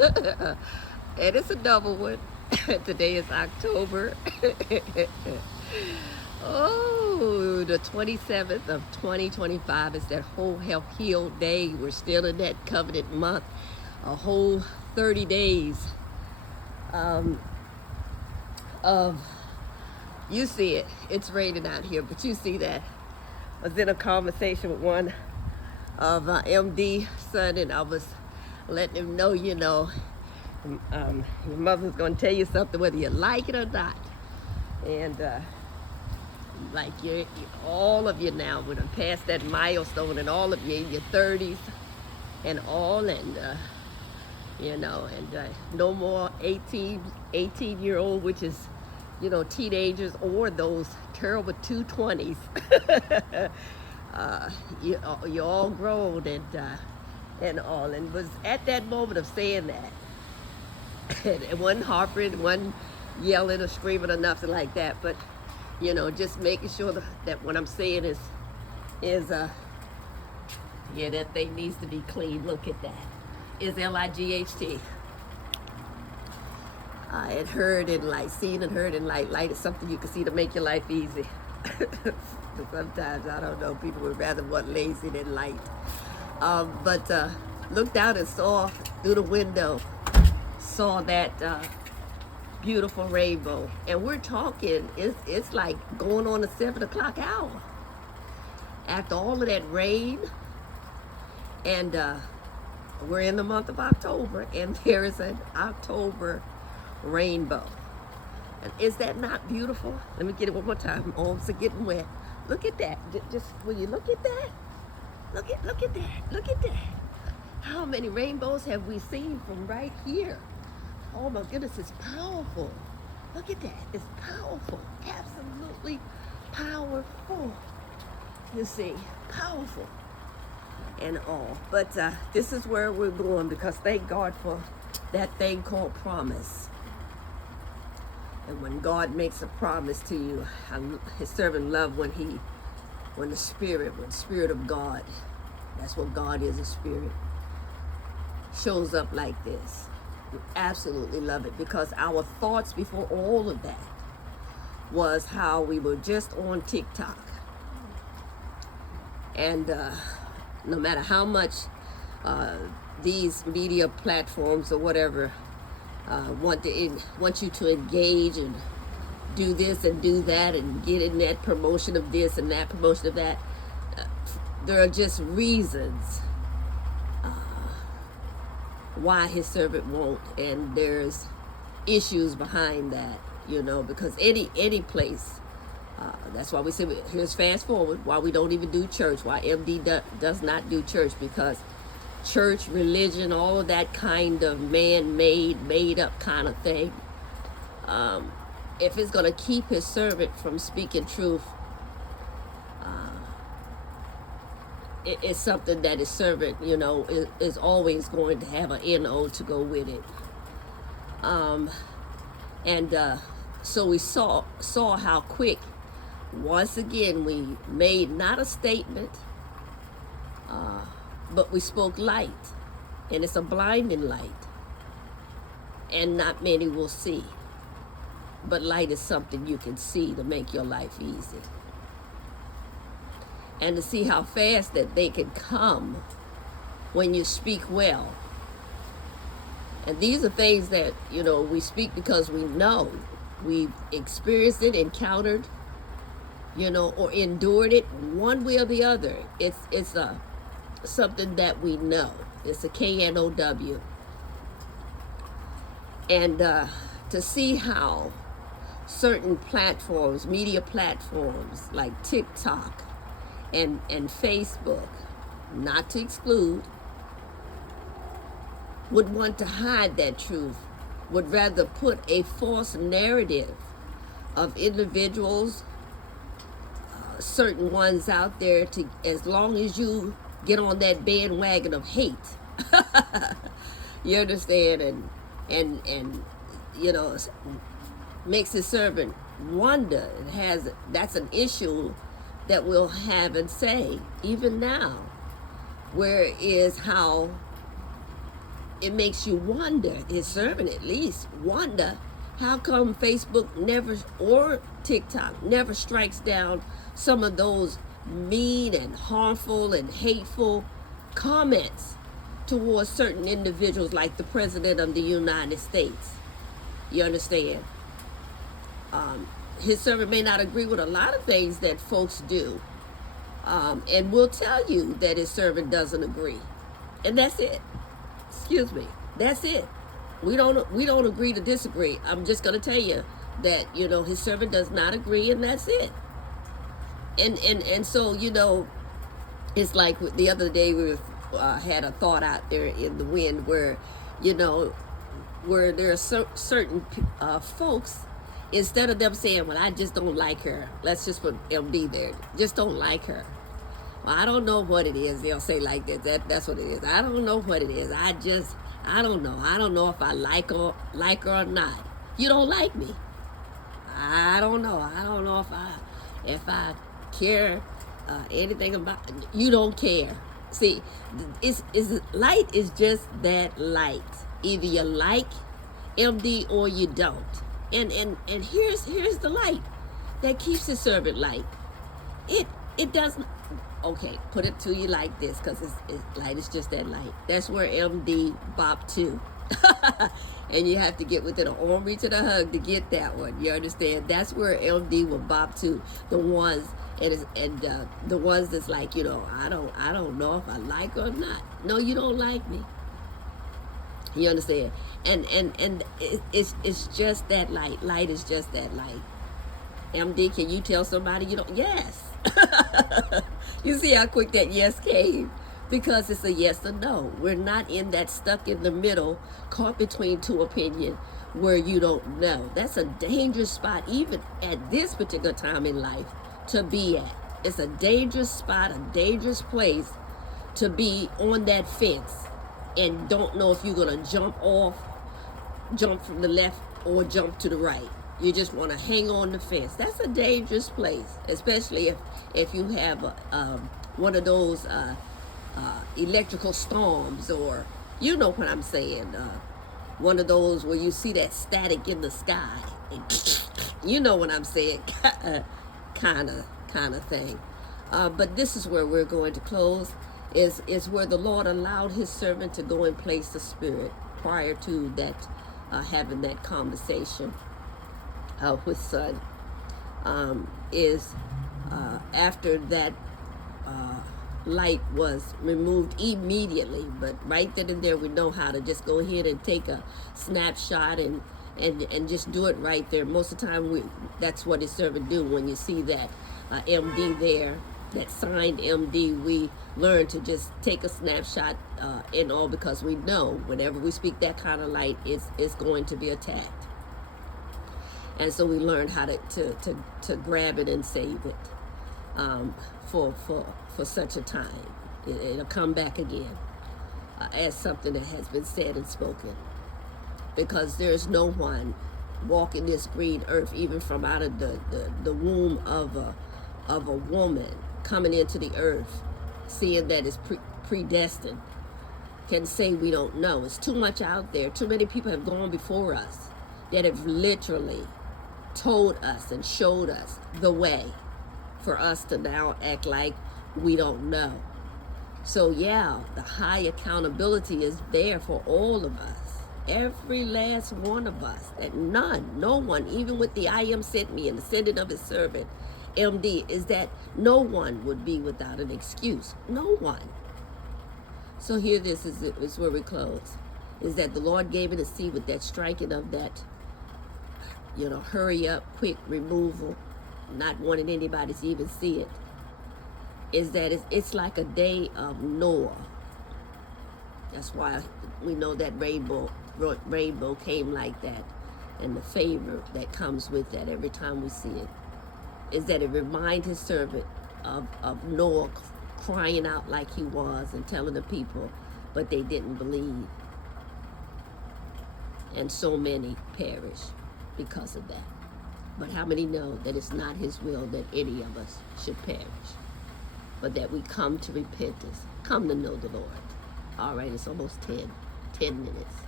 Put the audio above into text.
And it's a double one. Today is October. Oh, the 27th of 2025 is that whole health heal day. We're still in that covenant month. A whole 30 days um, of, you see it, it's raining out here, but you see that. I was in a conversation with one of MD son, and I was letting him know, your mother's gonna tell you something whether you like it or not. And like all of you now would have passed that milestone, and all of you in your 30s and all, and no more 18-year-old, which is, teenagers, or those terrible 220s. You're all grown and all, and was at that moment of saying that. And it wasn't harping, wasn't yelling or screaming or nothing like that, but just making sure that what I'm saying is that thing needs to be clean. Look at that. Is Light. I had heard in light, seen and heard in light. Light is something you can see to make your life easy. Sometimes, I don't know, people would rather want lazy than light. But looked out and saw through the window, saw that beautiful rainbow. And we're talking, it's like going on the 7 o'clock hour. After all of that rain, and we're in the month of October, and there is an October rainbow. And is that not beautiful? Let me get it one more time. My arms are getting wet. Look at that. Just will you look at that? Look at that. Look at that. How many rainbows have we seen from right here? Oh my goodness, it's powerful. Look at that. It's powerful. Absolutely powerful. You see, powerful and all. But this is where we're going, because thank God for that thing called promise. And when God makes a promise to you, his servant love when the Spirit of God, that's what God is, a spirit, shows up like this. We absolutely love it, because our thoughts before all of that was how we were just on TikTok. And no matter how much these media platforms or whatever want you to engage and do this and do that and get in that promotion of this and that promotion of that, there are just reasons why his servant won't, and there's issues behind that, because any place, that's why we say, here's fast forward, why we don't even do church, why MD does not do church, because church, religion, all of that kind of man-made, made-up kind of thing, if it's going to keep his servant from speaking truth, it's something that his servant, is always going to have an NO to go with it. So we saw how quick, once again, we made not a statement, but we spoke light, and it's a blinding light, and not many will see. But light is something you can see to make your life easy. And to see how fast that they can come when you speak well. And these are things that, we speak because we know. We've experienced it, encountered, or endured it one way or the other. It's something that we know. It's a KNOW. And to see how certain platforms, media platforms like TikTok and Facebook, not to exclude, would want to hide that truth, would rather put a false narrative of individuals, certain ones out there, to as long as you get on that bandwagon of hate. You understand? And makes his servant wonder. That's an issue that we'll have and say even now, where is how it makes you wonder, his servant at least, wonder how come Facebook never, or TikTok, never strikes down some of those mean and harmful and hateful comments towards certain individuals like the President of the United States. You understand? His servant may not agree with a lot of things that folks do, and will tell you that his servant doesn't agree. And that's it. Excuse me. That's it. We don't agree to disagree. I'm just going to tell you that, his servant does not agree, and that's it. And so, it's like the other day we had a thought out there in the wind where, where there are certain folks, instead of them saying, well, I just don't like her. Let's just put MD there. Just don't like her. Well, I don't know what it is. They'll say like that. That's what it is. I don't know what it is. I don't know. I don't know if I like her or not. You don't like me. I don't know. I don't know if I care anything about. You don't care. See, light is just that light. Either you like MD or you don't. And here's the light that keeps his servant light. It doesn't. Okay, put it to you like this, because light is just that light. That's where MD bop to. And you have to get within an arm reach and a hug to get that one. You understand? That's where MD will bop to. The ones the ones that's like, I don't know if I like her or not. No, you don't like me. You understand? And it's just that light. Light is just that light. MD, can you tell somebody you don't? Yes. You see how quick that yes came? Because it's a yes or no. We're not in that stuck in the middle, caught between two opinions where you don't know. That's a dangerous spot, even at this particular time in life, to be at. It's a dangerous spot, a dangerous place to be on that fence and don't know if you're going to jump from the left or jump to the right. You just want to hang on the fence. That's a dangerous place, especially if you have one of those electrical storms, or you know what I'm saying, one of those where you see that static in the sky. You know what I'm saying, kind of thing. But this is where we're going to close. Is where the Lord allowed his servant to go and place the Spirit prior to that, having that conversation with Son. After that light was removed immediately, but right then and there we know how to just go ahead and take a snapshot and just do it right there. Most of the time that's what his servant do. When you see that MD there, that signed MD, we learn to just take a snapshot and all, because we know whenever we speak that kind of light, it's going to be attacked. And so we learned how to grab it and save it for such a time. It'll come back again as something that has been said and spoken. Because there's no one walking this green earth, even from out of the womb of a woman coming into the earth, seeing that it's predestined, can say we don't know. It's too much out there. Too many people have gone before us that have literally told us and showed us the way for us to now act like we don't know. So yeah, the high accountability is there for all of us, every last one of us, that no one, even with the I am sent me and the sending of his servant MD, is that no one would be without an excuse. No one. So here this is where we close, is that the Lord gave it a see with that striking of that, hurry up, quick removal, not wanting anybody to even see it, is that it's like a day of Noah. That's why we know that rainbow came like that, and the favor that comes with that every time we see it, is that it reminds his servant of Noah crying out like he was and telling the people, but they didn't believe. And so many perish because of that. But how many know that it's not his will that any of us should perish, but that we come to repentance, come to know the Lord. All right, it's almost 10. 10 minutes.